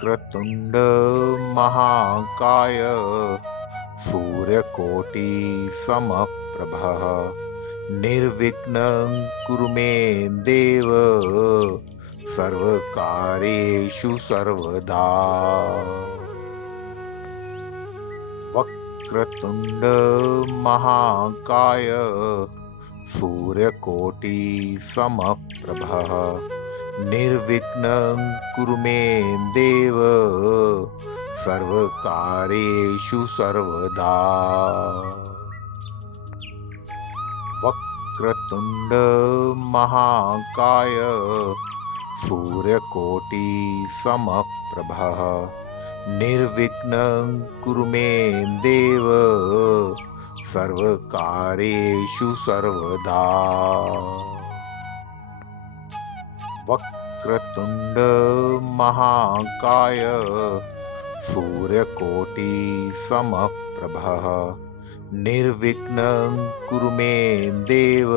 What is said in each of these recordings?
वक्रतुंड महाकाय सूर्यकोटि समप्रभः निर्विघ्नं कुरु मे देव सर्वकार्येषु सर्वदा। वक्रतुंड महाकाय सूर्यकोटि समप्रभः निर्विघ्नं कुरु मे देव सर्वकार्येषु सर्वदा। वक्रतुंड महाकाय सूर्यकोटि समप्रभः निर्विघ्नं कुरु मे देव सर्वकार्येषु सर्वदा। वक्रतुंड महाकाय सूर्यकोटि समप्रभः निर्विघ्नं कुरु मे देव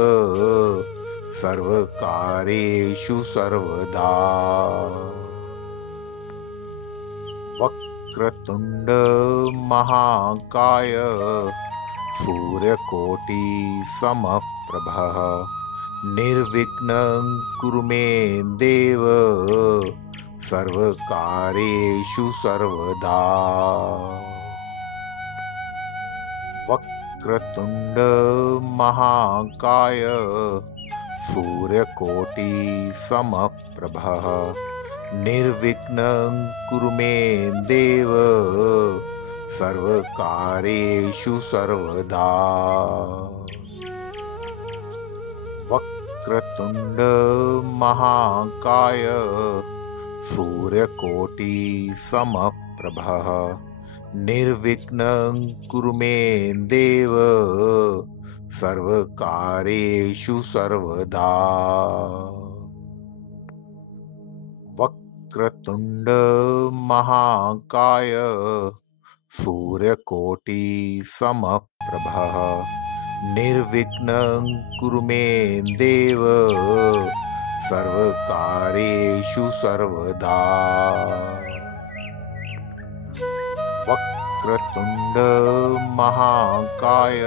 सर्वकार्येषु सर्वदा। वक्रतुंड महाकाय सूर्यकोटि समप्रभः निर्विघ्नं कुरु मे देव सर्वकार्येषु सर्वदा। वक्रतुंड महाकाय सूर्यकोटि समप्रभः निर्विघ्नं कुरु मे देव सर्वकार्येषु सर्वदा। वक्रतुंड महाकाय सूर्यकोटि समप्रभः निर्विघ्नं कुरु मे देव सर्वकार्येषु सर्वदा। वक्रतुंड महाकाय सूर्यकोटि समप्रभः निर्विघ्नं कुरु मे देव सर्वकार्येषु सर्वदा। वक्रतुंड महाकाय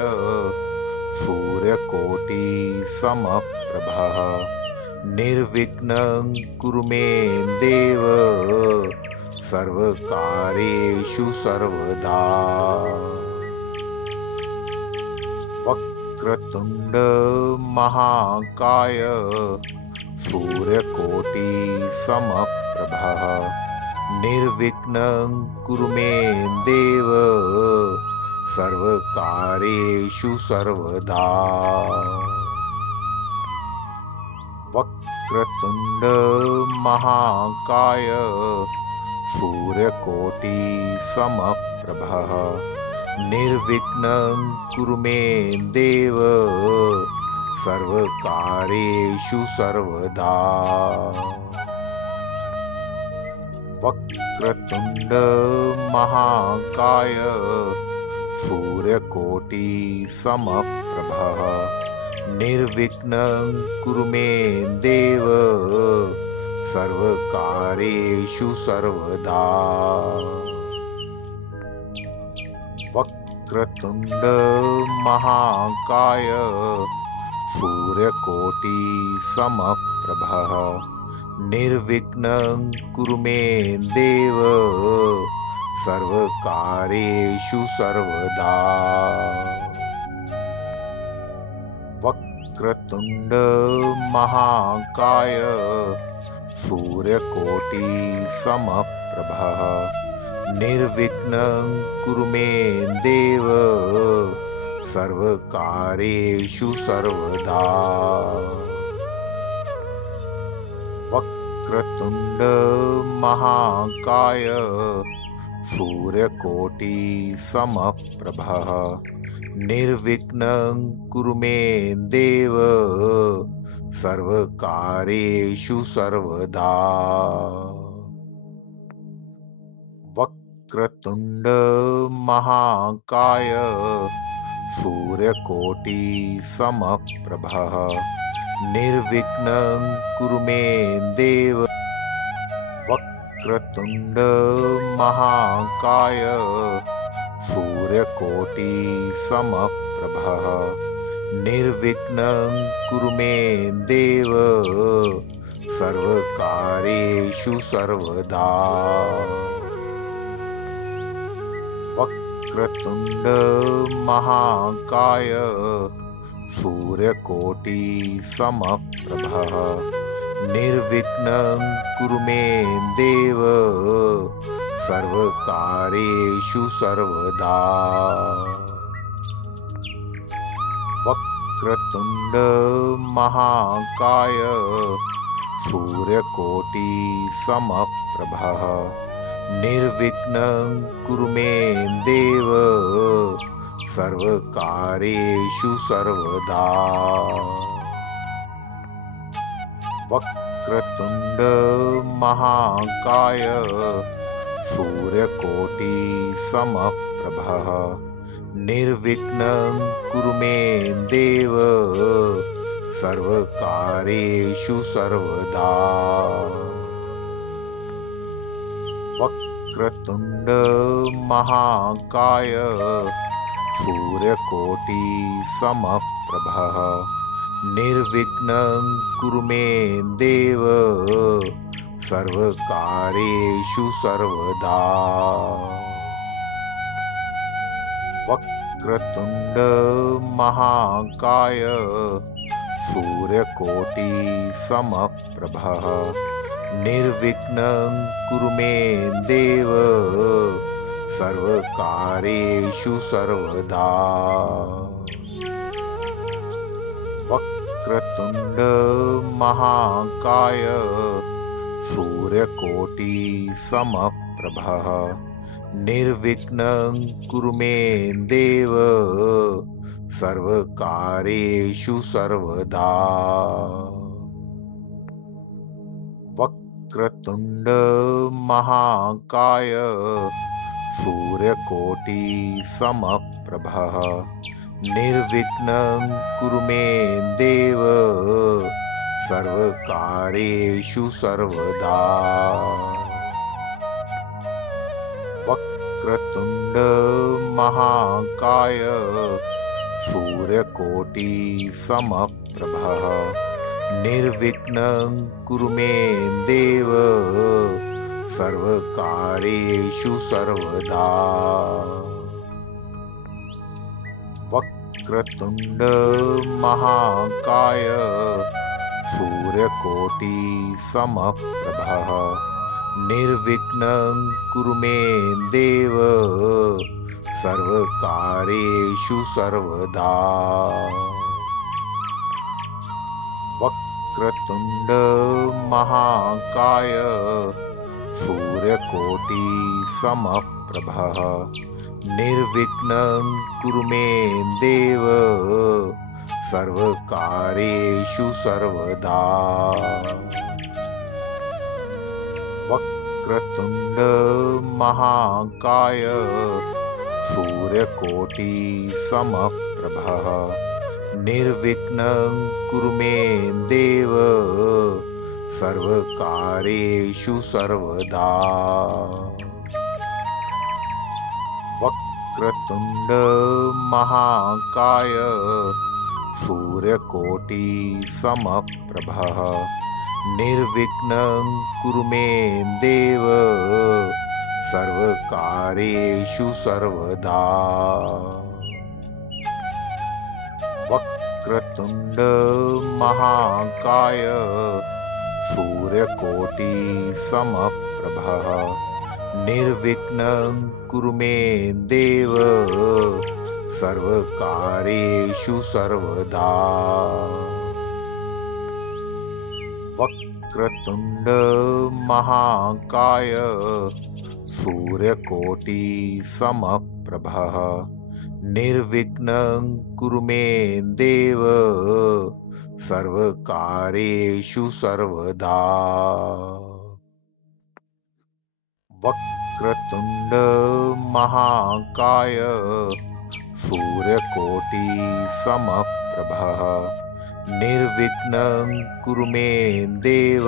सूर्यकोटि समप्रभः निर्विघ्नं कुरु मे देव सर्वकार्येषु सर्वदा। वक्रतुंड महाकाय सूर्यकोटि समप्रभः निर्विघ्नं कुरु मे देव सर्वकार्येषु सर्वदा। वक्रतुंड महाकाय सूर्यकोटि समप्रभः निर्विघ्नं कुरु मे देव सर्वकार्येषु सर्वदा। वक्रतुंड महाकाय सूर्यकोटि समप्रभः निर्विघ्नं कुरु मे देव सर्वकार्येषु सर्वदा। वक्रतुंड महाकाय सूर्यकोटि समप्रभः निर्विघ्नं कुरु मे देव सर्वकार्येषु सर्वदा। वक्रतुंड महाकाय सूर्यकोटि समप्रभः निर्विघ्नं कुरु मे देव सर्वकार्येषु सर्वदा। वक्रतुंड महाकाय सूर्यकोटि समप्रभः निर्विघ्नं कुरु मे देव सर्वकार्येषु सर्वदा। वक्रतुंड महाकाय सूर्यकोटि समप्रभः निर्विघ्नं कुरु मे देव वक्रतुंड महाकाय सूर्यकोटि समप्रभः निर्विघ्नं कुरु मे देव सर्वकार्येषु सर्वदा। वक्रतुंड महाकाय सूर्यकोटि समप्रभः निर्विघ्नं कुरु मे देव सर्वकार्येषु सर्वदा। वक्रतुंड महाकाय सूर्यकोटि समप्रभः निर्विघ्नं कुरु मे देव सर्वकार्येषु सर्वदा। वक्रतुंड महाकाय सूर्यकोटि समप्रभः निर्विघ्नं कुरु मे देव सर्वकार्येषु सर्वदा। वक्रतुंड महाकाय सूर्यकोटि समप्रभः निर्विघ्नं कुरु मे देव सर्वकार्येषु सर्वदा। वक्रतुंड महाकाय सूर्यकोटि समप्रभः निर्विघ्नं कुरु मे देव सर्वकार्येषु सर्वदा। वक्रतुंड महाकाय सूर्यकोटि समप्रभः निर्विघ्नं कुरु मे देव सर्वकार्येषु सर्वदा। वक्रतुंड महाकाय सूर्यकोटि समप्रभः निर्विघ्नं कुरु मे देव सर्वकार्येषु सर्वदा। वक्रतुंड महाकाय सूर्यकोटि समप्रभः निर्विघ्नं कुरु मे देव सर्वकार्येषु सर्वदा। वक्रतुंड महाकाय सूर्यकोटि समप्रभः निर्विघ्नं कुरु मे देव सर्वकार्येषु सर्वदा। वक्रतुंड महाकाय सूर्यकोटि समप्रभः निर्विघ्नं कुरु मे देव सर्वकार्येषु सर्वदा। वक्रतुंड महाकाय सूर्यकोटि समप्रभः निर्विघ्नं कुरु मे देव सर्वकार्येषु सर्वदा। वक्रतुंड महाकाय सूर्यकोटि समप्रभः निर्विघ्नं कुरु मे देव सर्वकार्येषु सर्वदा। वक्रतुंड महाकाय सूर्यकोटि समप्रभः निर्विघ्नं कुरु मे देव सर्वकार्येषु सर्वदा। वक्रतुंड महाकाय सूर्यकोटि समप्रभः निर्विघ्नं कुरु मे देव सर्वकार्येषु सर्वदा। वक्रतुंड महाकाय सूर्यकोटि समप्रभः निर्विघ्नं कुरु मे देव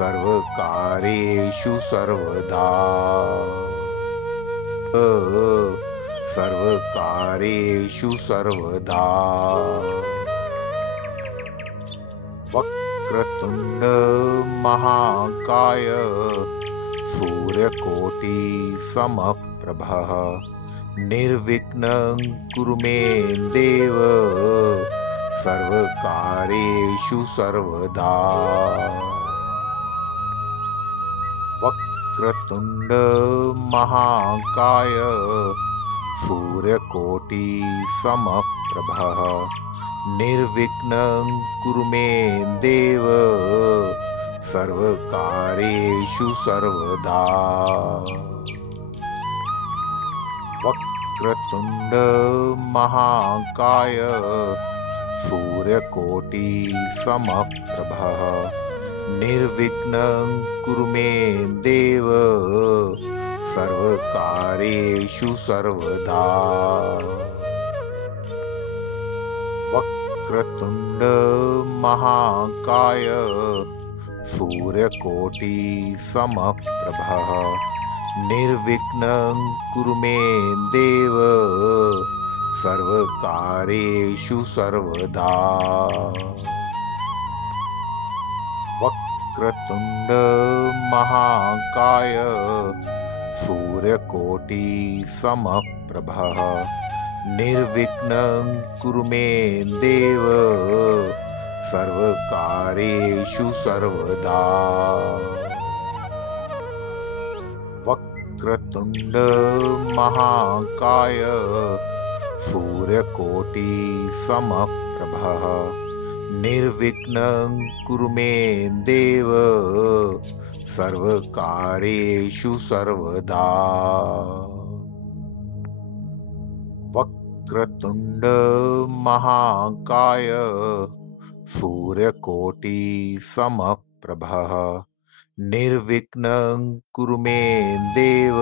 सर्वकार्येषु सर्वदा सर्वकार्येषु सर्वदा वक्रतुंड महाकाय सूर्यकोटि समप्रभः निर्विघ्नं कुरु मे देव सर्वकार्येषु सर्वदा वक्रतुंड महाकाय सूर्यकोटि समप्रभः निर्विघ्नं कुरु मे देव सर्वकार्येषु सर्वदा वक्रतुंड महाकाय सूर्यकोटि समप्रभः निर्विघ्नं कुरु मे देव सर्वकार्येषु सर्वदा वक्रतुंड महाकाय सूर्यकोटि समप्रभः निर्विघ्नं कुरु मे देव सर्वकार्येषु सर्वदा वक्रतुंड महाकाय सूर्यकोटि समप्रभः निर्विघ्नं कुरु मे देव सर्वकार्येषु सर्वदा वक्रतुंड महाकाय सूर्यकोटि समप्रभः निर्विघ्नं कुरु मे देव सर्वकार्येषु सर्वदा वक्रतुंड महाकाय सूर्यकोटि समप्रभः निर्विघ्नं कुरु मे देव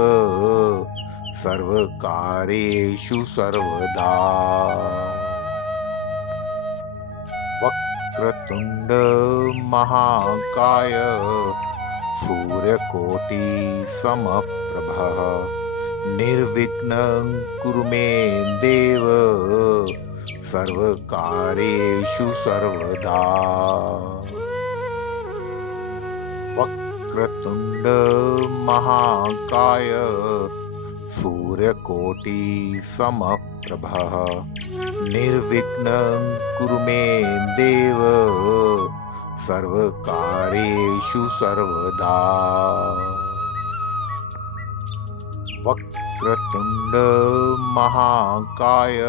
सर्वकार्येषु सर्वदा वक्रतुंड महाकाय सूर्यकोटि समप्रभः निर्विघ्नं कुरु मे देव सर्वकार्येषु सर्वदा वक्रतुंड महाकाय सूर्यकोटि समप्रभः निर्विघ्नं कुरु मे देव सर्वकार्येषु सर्वदा वक्रतुंड महाकाय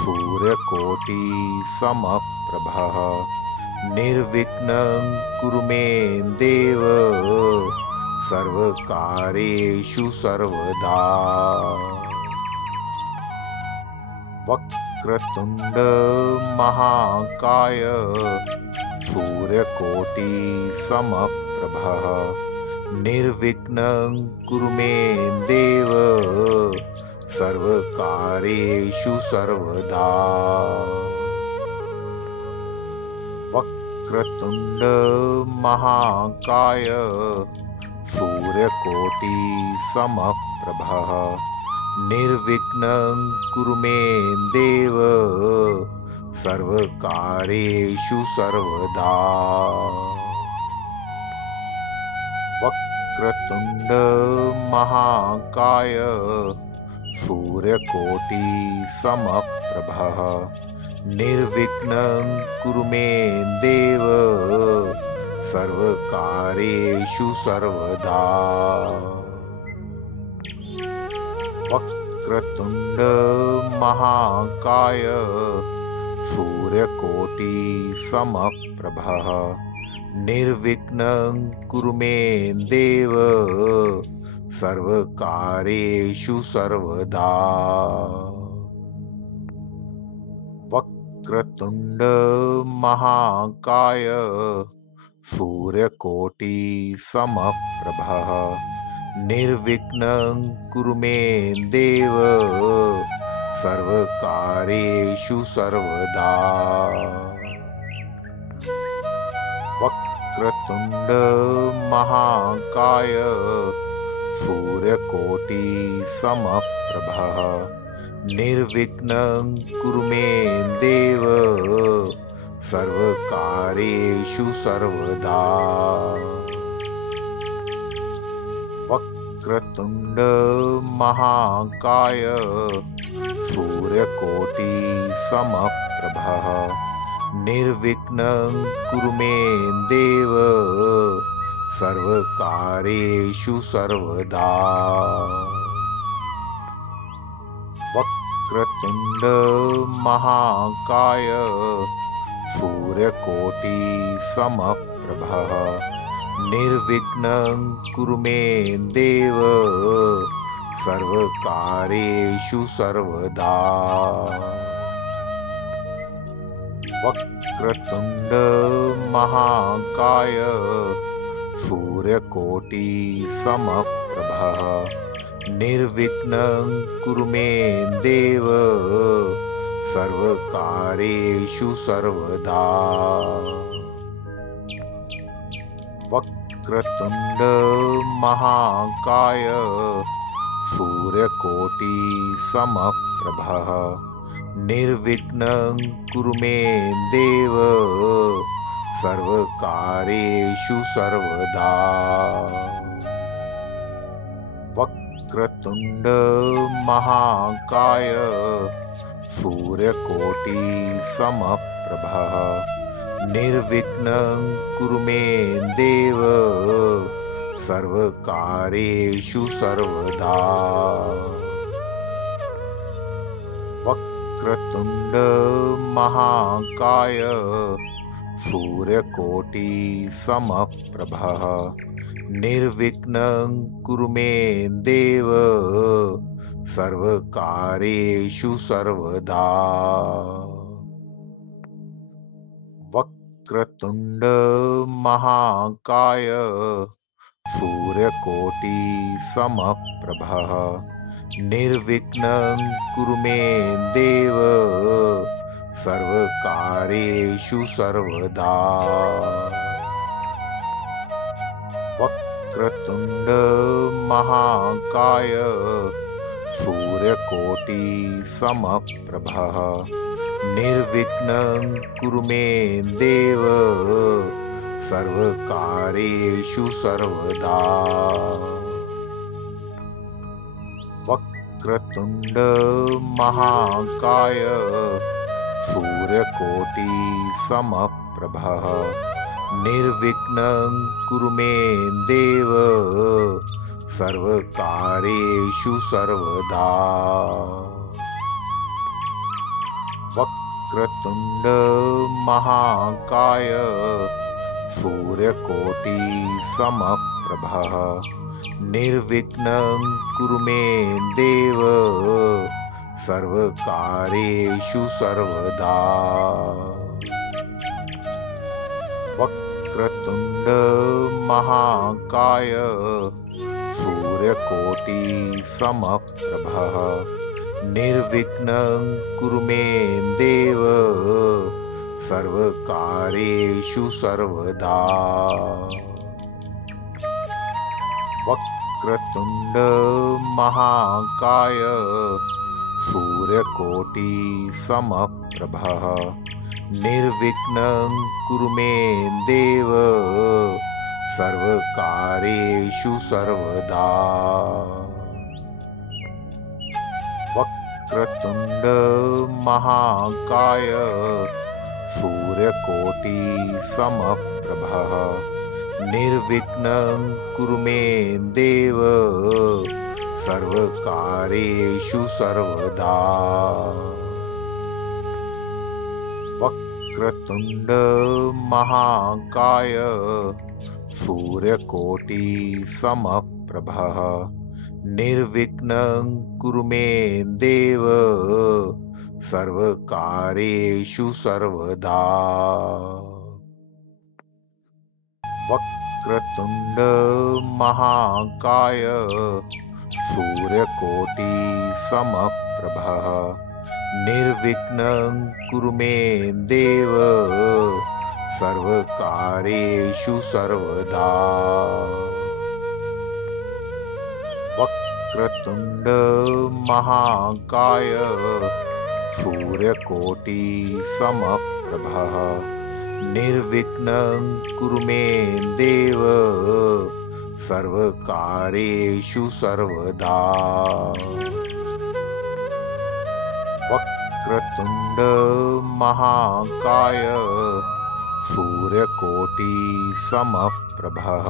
सूर्यकोटि समप्रभः निर्विघ्नं कुरु मे देव सर्वकार्येषु सर्वदा वक्रतुंड महाकाय सूर्यकोटि समप्रभः निर्विघ्नं कुरु मे देव सर्वकार्येषु सर्वदा वक्रतुंड महाकाय सूर्यकोटि समप्रभः निर्विघ्नं कुरु मे देव सर्वकार्येषु सर्वदा वक्रतुंड महाकाय सूर्यकोटि समप्रभः निर्विघ्नं कुरु मे देव सर्वकार्येषु सर्वदा वक्रतुंड महाकाय सूर्यकोटि समप्रभः निर्विघ्नं कुरु मे देव सर्वकार्येषु सर्वदा वक्रतुंड महाकाय सूर्यकोटि समप्रभः निर्विघ्नं कुरु मे देव सर्वकार्येषु सर्वदा वक्रतुंड महाकाय सूर्यकोटि समप्रभः निर्विघ्नं कुरु मे देव सर्वकार्येषु सर्वदा। वक्रतुंड महाकाय सूर्यकोटि समप्रभः निर्विघ्नं कुरु मे देव सर्वकार्येषु सर्वदा। वक्रतुंड महाकाय सूर्यकोटि समप्रभः निर्विघ्नं कुरु मे देव सर्वकार्येषु सर्वदा। वक्रतुंड महाकाय सूर्यकोटि समप्रभः निर्विघ्नं कुरु मे देव सर्वकार्येषु सर्वदा। वक्रतुंड महाकाय सूर्यकोटि समप्रभः निर्विघ्नं कुरु मे देव सर्वकार्येषु सर्वदा। वक्रतुंड महाकाय सूर्यकोटि समप्रभः निर्विघ्नं कुरु मे देव सर्वकार्येषु सर्वदा। वक्रतुंड महाकाय सूर्यकोटि समप्रभः निर्विघ्नं कुरु मे देव सर्वकार्येषु सर्वदा। वक्रतुंड महाकाय सूर्यकोटि समप्रभः निर्विघ्नं कुरु मे देव सर्वकार्येषु सर्वदा। वक्रतुंड महाकाय सूर्यकोटि समप्रभः निर्विघ्नं कुरु मे देव सर्वकार्येषु सर्वदा। वक्रतुंड महाकाय सूर्यकोटि समप्रभः निर्विघ्नं कुरु मे देव सर्वकार्येषु सर्वदा। वक्रतुंड महाकाय सूर्यकोटि समप्रभः निर्विघ्नं कुरु मे देव सर्वकार्येषु सर्वदा। वक्रतुंड महाकाय सूर्यकोटि समप्रभः निर्विघ्नं कुरु मे देव सर्वकार्येषु सर्वदा। वक्रतुंड महाकाय सूर्यकोटि समप्रभः निर्विघ्नं कुरु मे देव सर्वकार्येषु सर्वदा। वक्रतुंड महाकाय सूर्यकोटि समप्रभः निर्विघ्नं कुरु मे देव सर्वकार्येषु सर्वदा। वक्रतुंड महाकाय सूर्यकोटि समप्रभः निर्विघ्नं कुरु मे देव सर्वकार्येषु सर्वदा। वक्रतुंड महाकाय सूर्यकोटि समप्रभः निर्विघ्नं कुरु मे देव सर्वकार्येषु सर्वदा। वक्रतुंड महाकाय सूर्यकोटि समप्रभः निर्विघ्नं कुरु मे देव सर्वकार्येषु सर्वदा। वक्रतुंड महाकाय सूर्यकोटि समप्रभः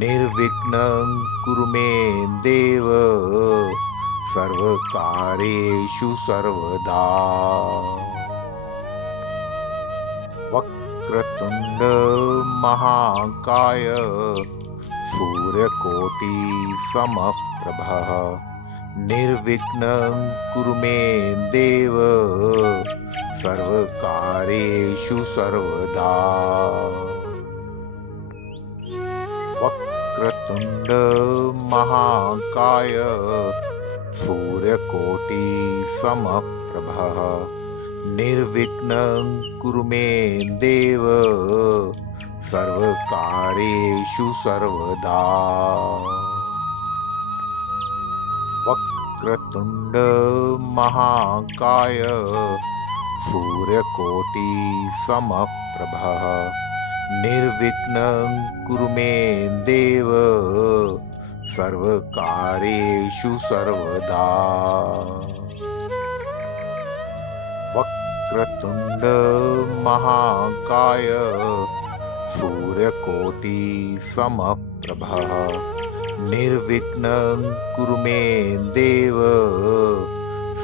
निर्विघ्नं कुरु मे देव सर्वकार्येषु सर्वदा। वक्रतुंड महाकाय सूर्यकोटि समप्रभः निर्विघ्नं कुरु मे देव सर्वकार्येषु सर्वदा। वक्रतुंड महाकाय सूर्यकोटि समप्रभः निर्विघ्नं कुरु मे देव सर्वकार्येषु सर्वदा। वक्रतुंड महाकाय सूर्यकोटि समप्रभः निर्विघ्नं कुरु मे देव सर्वकार्येषु सर्वदा। वक्रतुंड महाकाय सूर्यकोटि समप्रभः निर्विघ्नं कुरु मे देव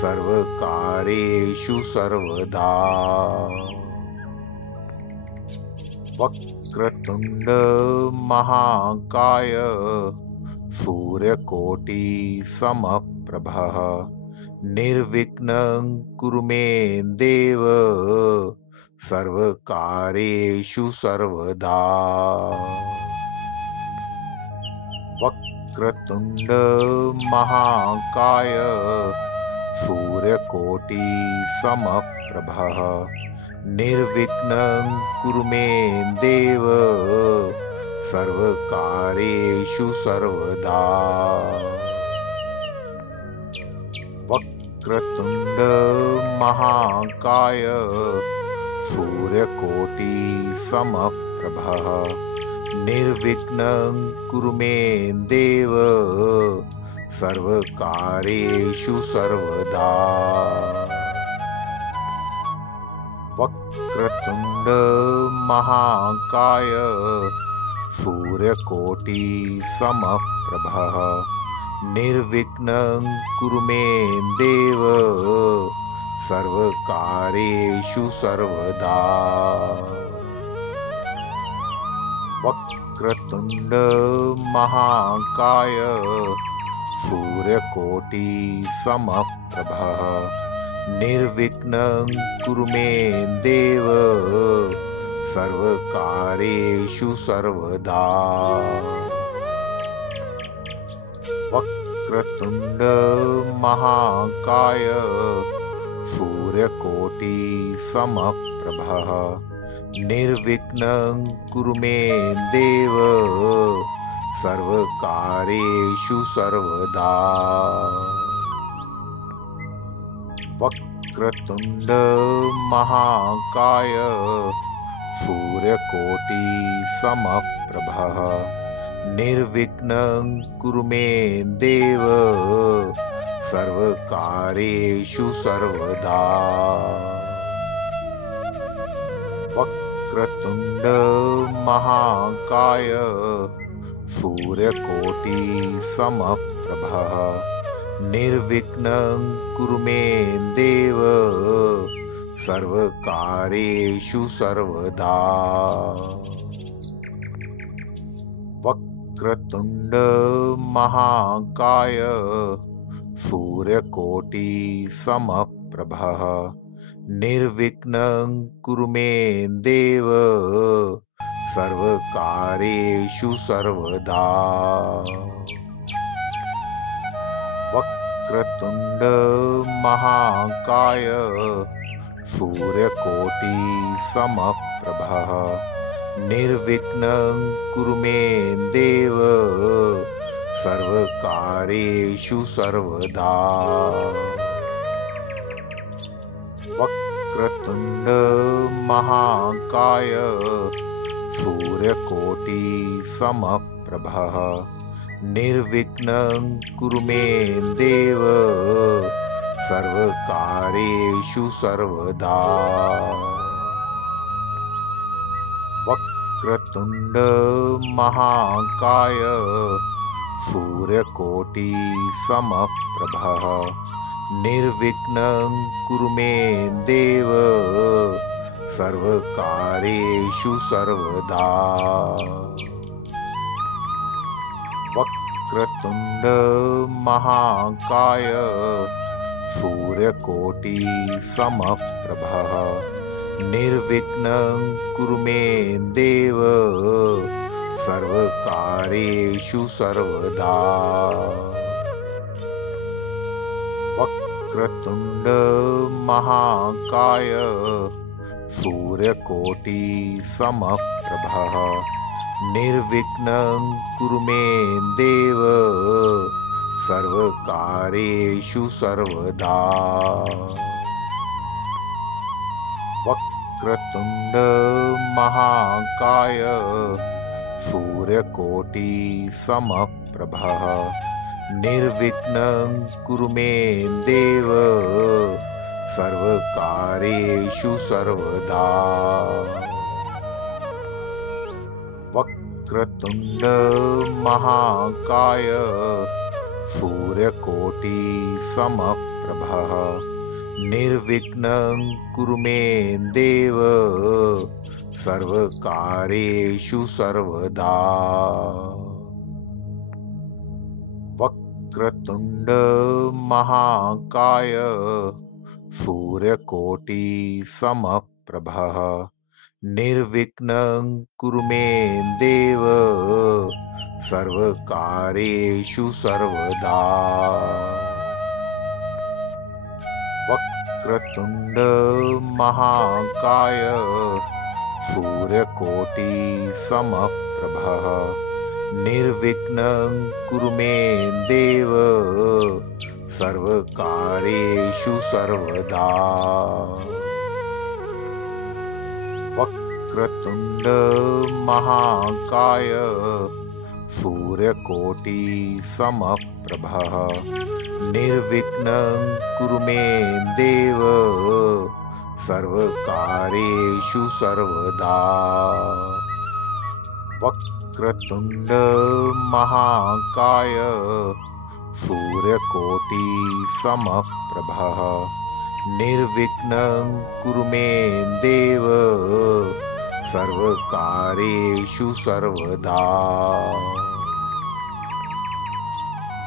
सर्वकार्येषु सर्वदा। वक्रतुंड महाकाय सूर्यकोटि समप्रभः निर्विघ्नं कुरु मे देव सर्वकार्येषु सर्वदा। वक्रतुंड महाकाय सूर्यकोटि समप्रभः निर्विघ्नं कुरु मे देव सर्वकार्येषु सर्वदा। वक्रतुंड महाकाय सूर्यकोटि समप्रभः निर्विघ्नं कुरु मे देव सर्वकार्येषु सर्वदा। वक्रतुंड महाकाय सूर्यकोटि समप्रभः निर्विघ्नं कुरु मे देव सर्वकार्येषु सर्वदा। वक्रतुंड महाकाय सूर्यकोटि समप्रभः निर्विघ्नं कुरु मे देव सर्वकार्येषु सर्वदा। वक्रतुंड महाकाय सूर्यकोटि समप्रभः निर्विघ्नं कुरु मे देव सर्वकार्येषु सर्वदा। वक्रतुंड महाकाय सूर्यकोटि समप्रभः निर्विघ्नं कुरु मे देव सर्वकार्येषु सर्वदा। वक्रतुंड महाकाय सूर्यकोटि समप्रभः निर्विघ्नं कुरु मे देव सर्वकार्येषु सर्वदा। वक्रतुंड महाकाय सूर्यकोटि समप्रभः निर्विघ्नं कुरु मे देव सर्वकार्येषु सर्वदा। वक्रतुंड महाकाय सूर्यकोटिसमप्रभः निर्विघ्नं कुरु मे देव सर्वकार्येषु सर्वदा। वक्रतुण्ड महाकाय सूर्यकोटिसमप्रभः निर्विघ्नं कुरु मे देव सर्वकार्येषु सर्वदा। वक्रतुण्ड महाकाय सूर्यकोटिसमप्रभः निर्विघ्नं कुरु मे देव सर्वकार्येषु सर्वदा। वक्रतुण्ड महाकाय सूर्यकोटिसमप्रभः निर्विघ्नं कुरु मे देव सर्वकार्येषु सर्वदा। वक्रतुण्ड महाकाय सूर्यकोटिसमप्रभः निर्विघ्नं कुरु मे देव सर्वकार्येषु सर्वदा। वक्रतुण्ड महाकाय सूर्यकोटिसमप्रभः निर्विघ्नं कुरु मे देव सर्वकार्येषु सर्वदा। वक्रतुण्ड महाकाय सूर्यकोटिसमप्रभः निर्विघ्नं कुरु मे देव सर्वकार्येषु सर्वदा। वक्रतुण्ड महाकाय सूर्यकोटिसमप्रभः निर्विघ्नं कुरु मे देव सर्वकार्येषु सर्वदा। वक्रतुण्ड महाकाय सूर्यकोटिसमप्रभः निर्विघ्नं कुरु मे देव सर्वकार्येषु सर्वदा। वक्रतुण्ड महाकाय सूर्यकोटिसमप्रभः निर्विघ्नं कुरु मे देव सर्वकार्येषु सर्वदा। वक्रतुण्ड महाकाय सूर्यकोटिसमप्रभः निर्विघ्नं कुरु मे देव सर्वकार्येषु सर्वदा।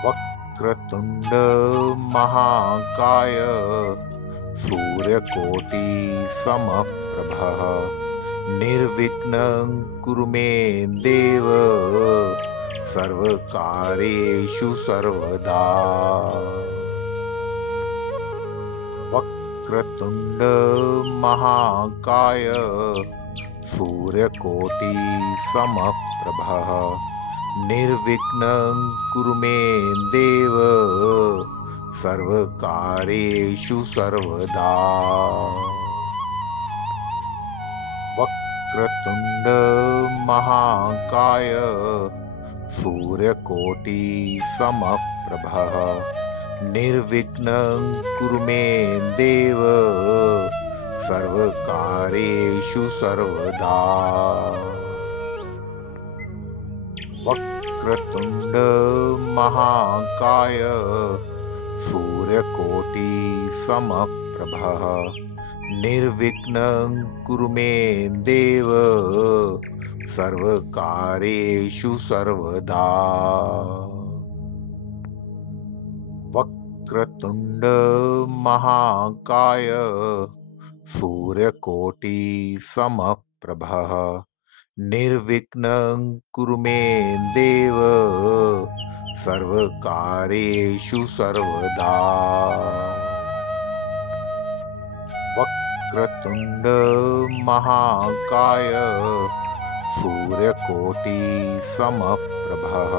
वक्रतुण्ड महाकाय सूर्यकोटिसमप्रभः निर्विघ्नं कुरु मे देव सर्वकार्येषु सर्वदा। वक्रतुण्ड महाकाय सूर्यकोटिसमप्रभः निर्विघ्नं कुरु मे देव सर्वकार्येषु सर्वदा। वक्रतुण्ड महाकाय सूर्यकोटिसमप्रभः निर्विघ्नं कुरु मे देव सर्वकार्येषु सर्वदा। वक्रतुण्ड महाकाय सूर्यकोटिसमप्रभः निर्विघ्नं कुरु मे देव सर्वकार्येषु सर्वदा। वक्रतुण्ड महाकाय सूर्यकोटिसमप्रभः निर्विघ्नं कुरु मे देव सर्वकार्येषु सर्वदा। वक्रतुंड महाकाय सूर्यकोटि समप्रभः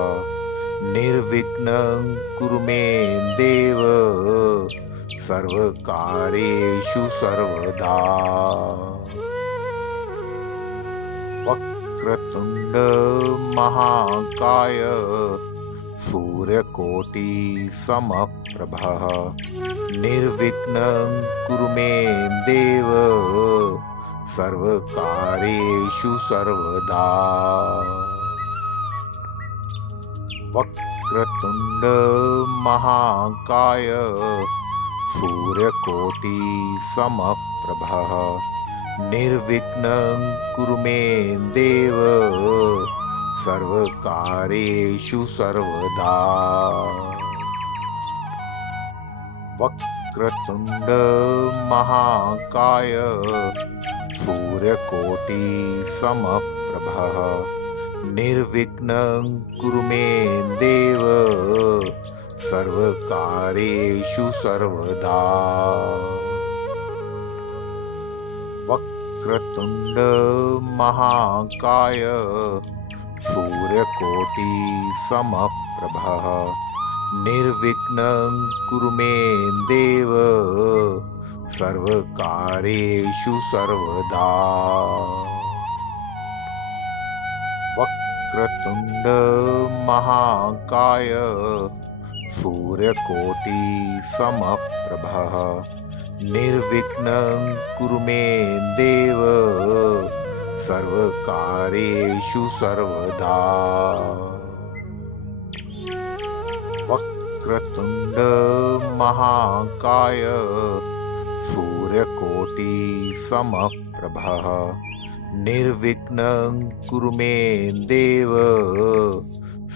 निर्विघ्नं कुरु मे देव सर्वकार्येषु सर्वदा। वक्रतुंड महाकाय सूर्यकोटि समप्रभः निर्विघ्नं कुरु मे देव सर्वकार्येषु सर्वदा। वक्रतुंड महाकाय सूर्यकोटि समप्रभः निर्विघ्नं कुरु मे देव सर्वकार्येषु सर्वदा। वक्रतुंड महाकाय सूर्यकोटि समप्रभः निर्विघ्नं कुरु मे देव सर्वकार्येषु सर्वदा। वक्रतुंड महाकाय सूर्यकोटि समप्रभः निर्विघ्नं कुरु मे देव सर्वकार्येषु सर्वदा। वक्रतुंड महाकाय सूर्यकोटि समप्रभः निर्विघ्नं कुरु मे देव सर्वकार्येषु सर्वदा। वक्रतुंड महाकाय सूर्यकोटि समप्रभः निर्विघ्नं कुरु मे देव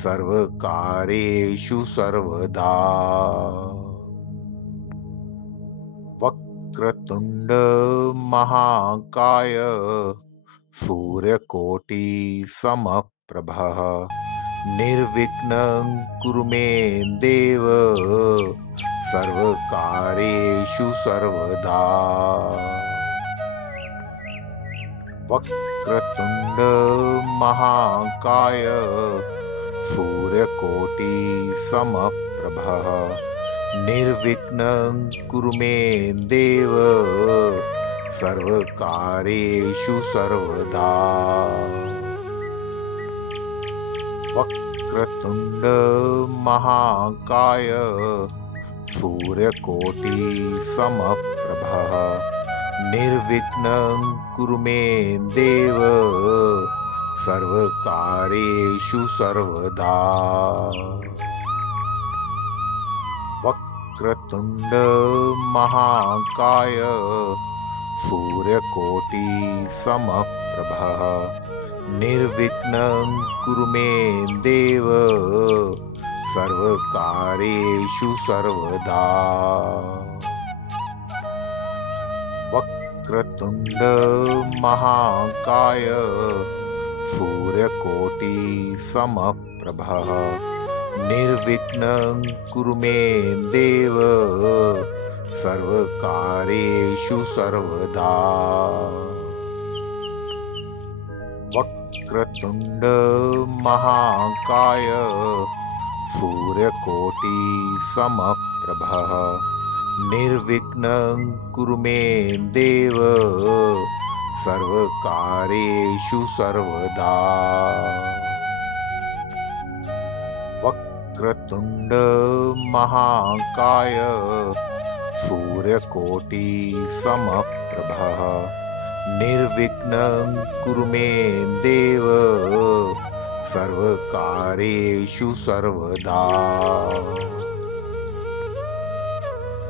सर्वकार्येषु सर्वदा। वक्रतुंड महाकाय सूर्यकोटि समप्रभः निर्विघ्नं कुरु मे देव सर्वकार्येषु सर्वदा। वक्रतुंड महाकाय सूर्यकोटि समप्रभः निर्विघ्नं कुरु मे देव सर्वकार्येषु सर्वदा। वक्रतुंड महाकाय सूर्यकोटि समप्रभः निर्विघ्नं कुरु मे देव सर्वकार्येषु सर्वदा। वक्रतुंड महाकाय सूर्यकोटि समप्रभः निर्विघ्नं कुरु मे देव सर्वकार्येषु सर्वदा। वक्रतुंड महाकाय सूर्यकोटि समप्रभः निर्विघ्नं कुरु मे देव सर्वकार्येषु सर्वदा। वक्रतुंड महाकाय सूर्यकोटि समप्रभः निर्विघ्नं कुरु मे देव सर्वकार्येषु सर्वदा। वक्रतुंड महाकाय सूर्यकोटि समप्रभः निर्विघ्नं कुरु मे देव सर्वकार्येषु सर्वदा।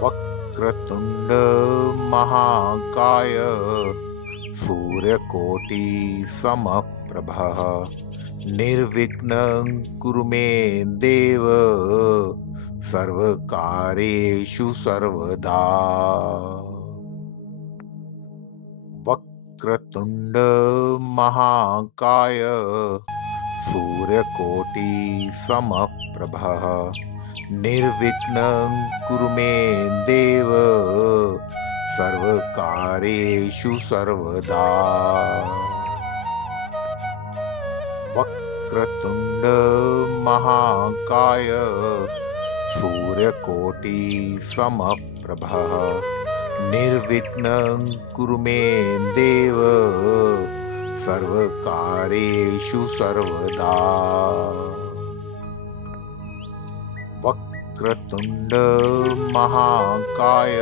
वक्रतुंड महाकाय सूर्यकोटि समप्रभः निर्विघ्नं कुरु मे देव सर्वकार्येषु सर्वदा। वक्रतुंड महाकाय सूर्यकोटि समप्रभः निर्विघ्नं कुरु मे देव सर्वकारेषु सर्वदा। वक्रतुंड महाकाय सूर्यकोटि समप्रभः निर्विघ्नं कुरु मे देव सर्वकारेषु सर्वदा। वक्रतुंड महाकाय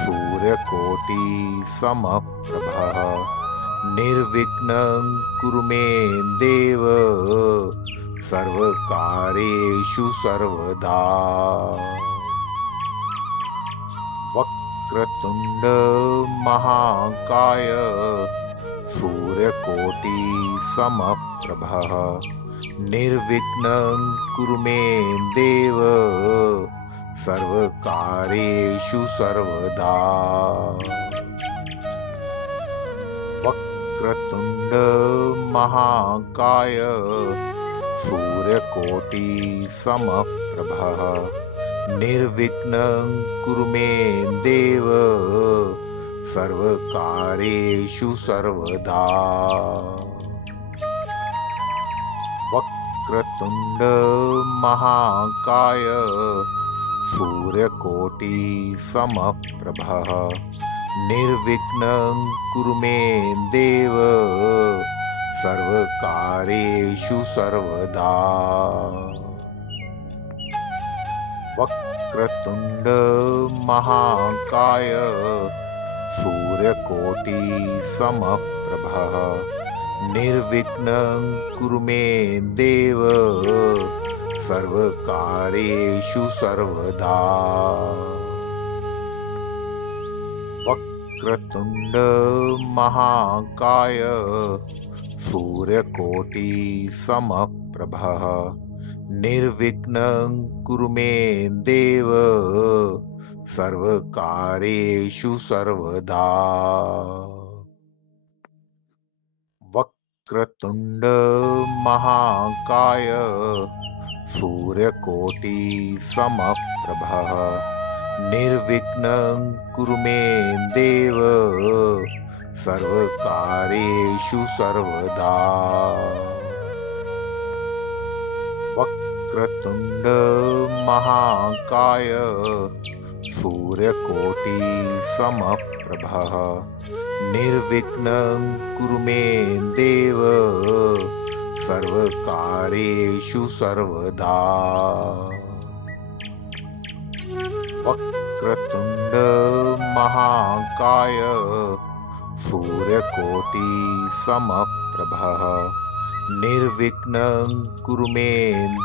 सूर्यकोटि समप्रभः निर्विघ्नं कुरु मे देव सर्वकारेषु सर्वदा। वक्रतुंड महाकाय सूर्यकोटि समप्रभः निर्विघ्नं कुरु मे देव सर्वकारेषु सर्वदा। वक्रतुंड महाकाय सूर्यकोटि समप्रभः निर्विघ्नं कुरु मे देव सर्वकारेषु सर्वदा। वक्रतुंड महाकाय सूर्यकोटि समप्रभः निर्विघ्नं कुरु मे देव सर्वकारेषु सर्वदा। वक्रतुंड महाकाय सूर्यकोटि समप्रभः निर्विघ्नं कुरु मे देव सर्वकारेषु सर्वदा। वक्रतुंड महाकाय सूर्यकोटि समप्रभः निर्विघ्नं कुरु मे देव सर्वकारेषु सर्वदा। वक्रतुंड महाकाय सूर्यकोटि समप्रभः निर्विघ्नं कुरु मे देव सर्वकारेषु सर्वदा। वक्रतुंड महाकाय सूर्यकोटि समप्रभः निर्विघ्नं कुरु मे देव सर्वकारेषु सर्वदा। वक्रतुंड महाकाय सूर्यकोटि समप्रभः निर्विघ्नं कुरु मे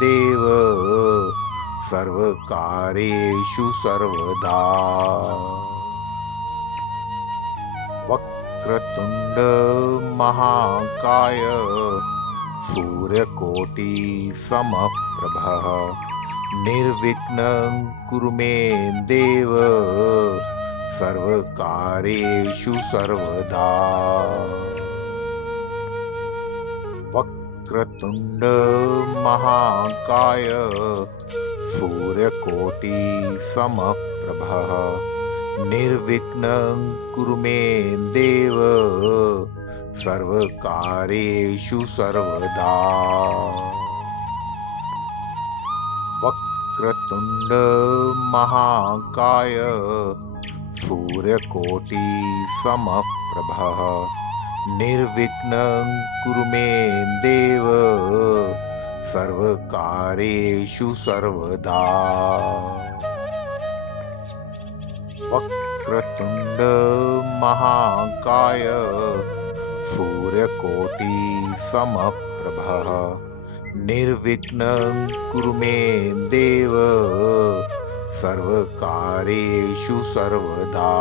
देव सर्वकारेषु सर्वदा। वक्रतुंड महाकाय सूर्यकोटि समप्रभः निर्विघ्नं कुरु मे देव सर्वकारेषु सर्वदा। वक्रतुंड महाकाय सूर्यकोटि समप्रभः निर्विघ्नं कुरु मे देव सर्वकारेषु सर्वदा। वक्रतुंड महाकाय सूर्यकोटि समप्रभः निर्विघ्नं कुरु मे देव सर्वकारेषु सर्वदा। वक्रतुंड महाकाय सूर्यकोटि समप्रभः निर्विघ्नं कुरु मे देव सर्वकारेषु सर्वदा।